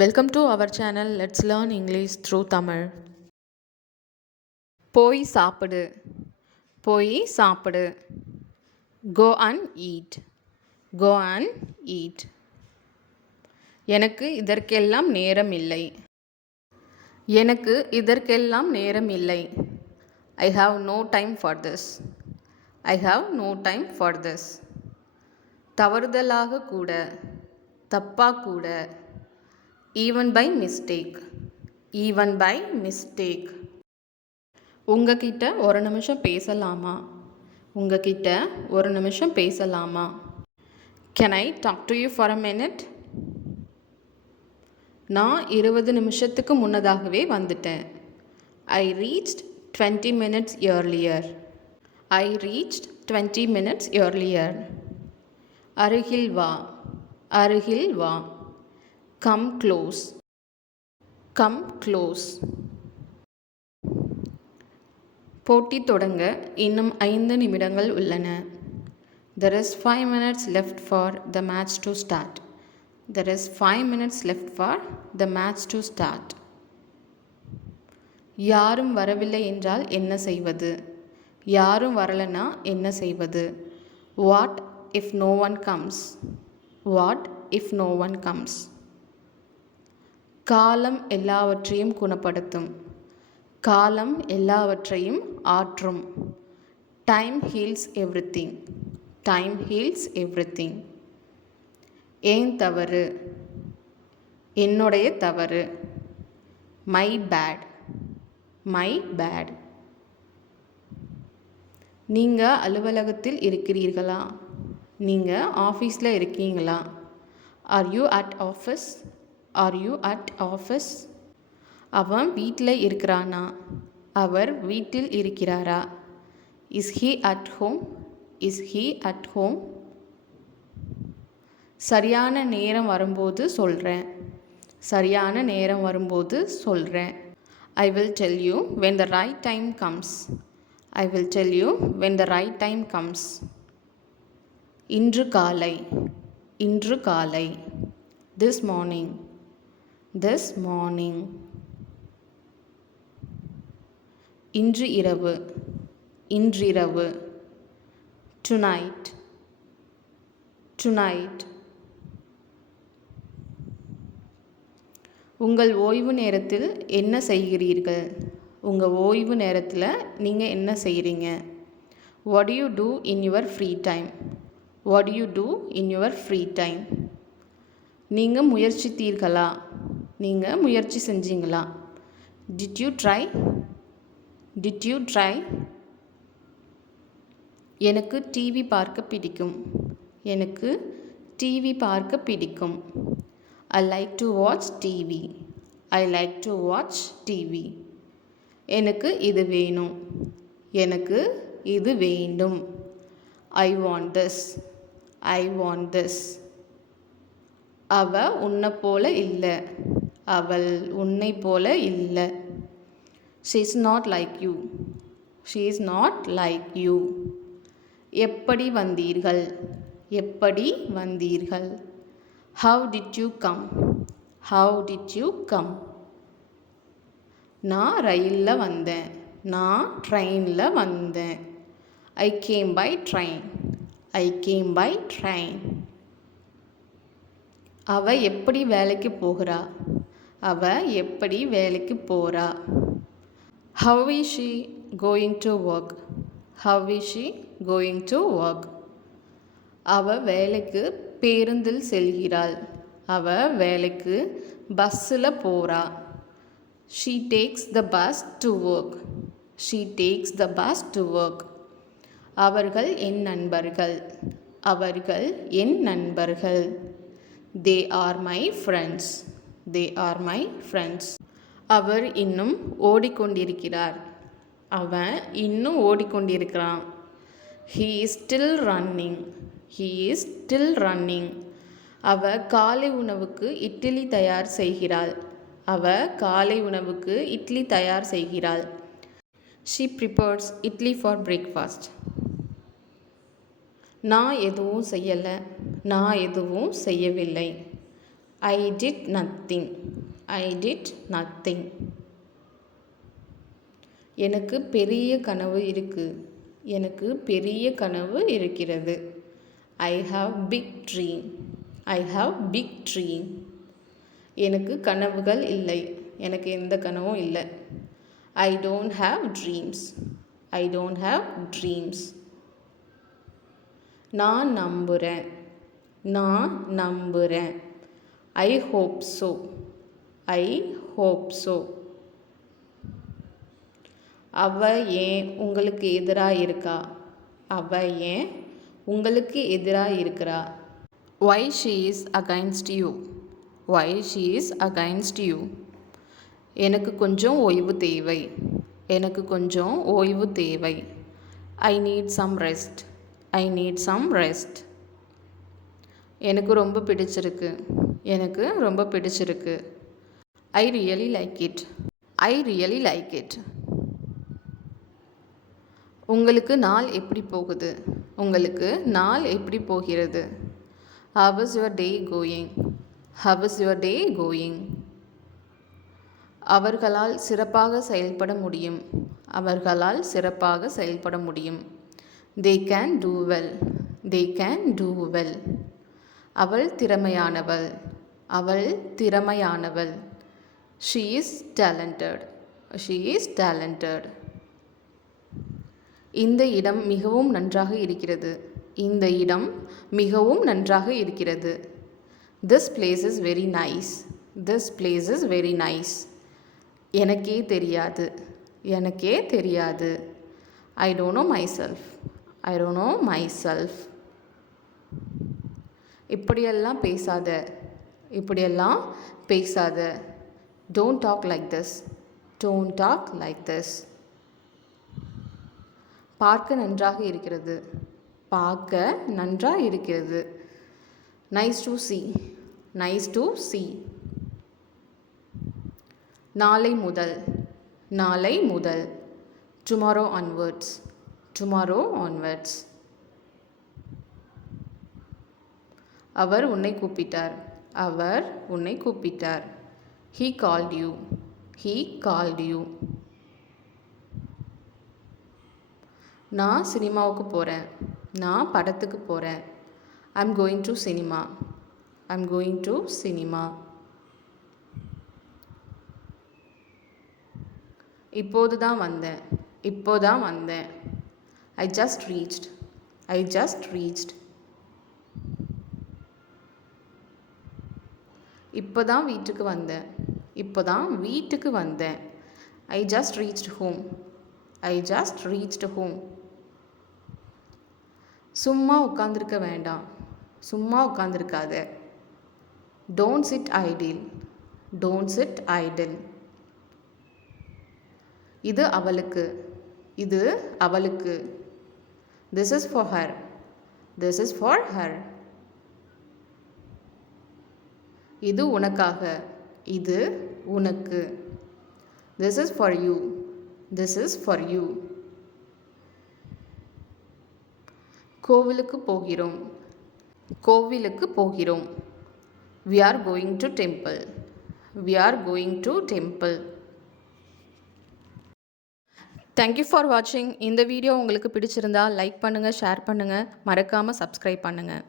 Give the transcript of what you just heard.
Welcome to our channel. Let's learn English through Tamil. போய் சாப்பிடு. போய் சாப்பிடு. Go and eat. Go and eat. எனக்கு இதற்கெல்லாம் நேரம் இல்லை. எனக்கு இதற்கெல்லாம் நேரம் இல்லை. I have no time for this. I have no time for this. தவறுதலாக கூட, தப்பா கூட. Even by mistake. Even by mistake. உங்ககிட்ட ஒரு நிமிஷம் பேசலாமா? உங்ககிட்ட ஒரு நிமிஷம் பேசலாமா? Can I talk to you for a minute? நான் 20 நிமிஷத்துக்கு முன்னதாகவே வந்துட்டேன். I reached 20 minutes earlier. I reached 20 minutes earlier. அருகில் வா. அருகில் வா. Come close. Come close. போட்டி தொடங்க இன்னும் 5 நிமிடங்கள் உள்ளன. There is 5 minutes left for the match to start. There is 5 minutes left for the match to start. யாரும் வரவில்லை என்றால் என்ன செய்வது? யாரும் வரலனா என்ன செய்வது? What if no one comes? What if no one comes? காலம் எல்லாவற்றையும் குணப்படுத்தும். காலம் எல்லாவற்றையும் ஆற்றும். Time heals everything. Time heals everything. ஏன் தவறு? என்னுடைய தவறு. My bad. My bad. நீங்க அலுவலகத்தில் இருக்கிறீர்களா? நீங்க ஆஃபீஸில் இருக்கீங்களா? Are you at office? Are you at office? அவன் வீட்டில் இருக்கிறானா? அவர் வீட்டில் இருக்கிறாரா? Is he at home? Is he at home? சரியான நேரம் வரும்போது சொல்கிறேன். சரியான நேரம் வரும்போது சொல்கிறேன். I will tell you when the right time comes. I will tell you when the right time comes. இன்று காலை. இன்று காலை. This morning. This morning. இன்று இரவு. இன்றிரவு. Tonight. Tonight. உங்கள் ஓய்வு நேரத்தில் என்ன செய்கிறீர்கள்? உங்கள் ஓய்வு நேரத்தில் நீங்கள் என்ன செய்கிறீங்க? What do you do in your free time? What do you do in your free time? நீங்கள் முயற்சித்தீர்களா? நீங்கள் முயற்சி செஞ்சீங்களா? Did you try? Did you try? எனக்கு டிவி பார்க்க பிடிக்கும். எனக்கு டிவி பார்க்க பிடிக்கும். I like to watch TV. I like to watch TV. எனக்கு இது வேணும். எனக்கு இது வேண்டும். I want this. I want this. அவ உன்னை போல இல்லை. அவள் உன்னை போல இல்லை. She is not like you. She is not like you. எப்படி வந்தீர்கள்? எப்படி வந்தீர்கள்? How did you come? How did you come? நான் ரயிலில் வந்தேன். நான் ட்ரெயினில் வந்தேன். I came by train. I came by train. அவ எப்படி வேலைக்கு போகிறா? அவ எப்படி வேலைக்கு போகிறா? How is she going to work? How is she going to work? அவ வேலைக்கு பேருந்தில் செல்கிறாள். அவ வேலைக்கு பஸ்ஸில் போகிறா. She takes the bus to work. She takes the bus to work. அவர்கள் என் நண்பர்கள். அவர்கள் என் நண்பர்கள். They are my friends. They are my friends. அவர் இன்னும் ஓடிக்கொண்டிருக்கிறார். அவன் இன்னும் ஓடிக்கொண்டிருக்கிறான். He is still running. He is still running. அவ காலை உணவுக்கு இட்லி தயார் செய்கிறாள். அவ காலை உணவுக்கு இட்லி தயார் செய்கிறாள். She prepares idli for breakfast. நான் எதுவும் செய்யலை. நான் எதுவும் செய்யவில்லை. I did nothing. I did nothing. எனக்கு பெரிய கனவு இருக்கு. எனக்கு பெரிய கனவு இருக்கிறது. I have big dream. I have big dream. எனக்கு கனவுகள் இல்லை. எனக்கு எந்த கனவும் இல்லை. I don't have dreams. I don't have dreams. நான் நம்புகிறேன். நான் நம்புகிறேன். I hope so. I hope so. அவ ஏன் உங்களுக்கு எதிராக இருக்கா? அவ ஏன் உங்களுக்கு எதிராக இருக்கிறா? Why she is against you? Why she is against you? எனக்கு கொஞ்சம் ஓய்வு தேவை. எனக்கு கொஞ்சம் ஓய்வு தேவை. I need some rest. I need some rest. எனக்கு ரொம்ப பிடிச்சிருக்கு. எனக்கு ரொம்ப பிடிச்சிருக்கு. I really like it. I really like it. உங்களுக்கு நாள் எப்படி போகுது? உங்களுக்கு நாள் எப்படி போகிறது? How is your day going? How is your day going? அவர்களால் சிறப்பாக செயல்பட முடியும். அவர்களால் சிறப்பாக செயல்பட முடியும். They can do well. They can do well. அவள் திறமையானவள். அவள் திறமையானவள். She is talented. She is talented. இந்த இடம் மிகவும் நன்றாக இருக்கிறது. இந்த இடம் மிகவும் நன்றாக இருக்கிறது. This place is very nice. This place is very nice. எனக்கே தெரியாது. எனக்கே தெரியாது. I don't know myself. I don't know myself. இப்படியெல்லாம் பேசாத. இப்படியெல்லாம் பேசாத. Don't talk like this. Don't talk like this. பார்க்க நன்றாக இருக்கிறது. பார்க்க நன்றாக இருக்கிறது. Nice to see. Nice to see. நாளை முதல். நாளை முதல். Tomorrow onwards. Tomorrow onwards. அவர் உன்னை கூப்பிட்டார். அவர் உன்னை கூப்பிட்டார். He called you. He called you. நான் சினிமாவுக்கு போகிறேன். நான் படத்துக்கு போகிறேன். I'm going to cinema. I'm going to cinema. இப்போது தான் வந்தேன். இப்போதான் வந்தேன். I just reached. I just reached. இப்போதான் வீட்டுக்கு வந்தேன். இப்போதான் வீட்டுக்கு வந்தேன். I just reached home. I just reached home. சும்மா உட்கார்ந்திருக்க வேண்டாம். சும்மா உட்கார்ந்திருக்காத. Don't sit idle. Don't sit idle. இது அவளுக்கு. இது அவளுக்கு. This is for her. This is for her. இது உனக்காக. இது உனக்கு. This is for you. This is for you. கோவிலுக்கு போகிறோம். கோவிலுக்கு போகிறோம். We are going to temple. We are going to temple. Thank you for watching. இந்த வீடியோ உங்களுக்கு பிடிச்சிருந்தா லைக் பண்ணுங்கள், ஷேர் பண்ணுங்கள், மறக்காமல் சப்ஸ்கிரைப் பண்ணுங்கள்.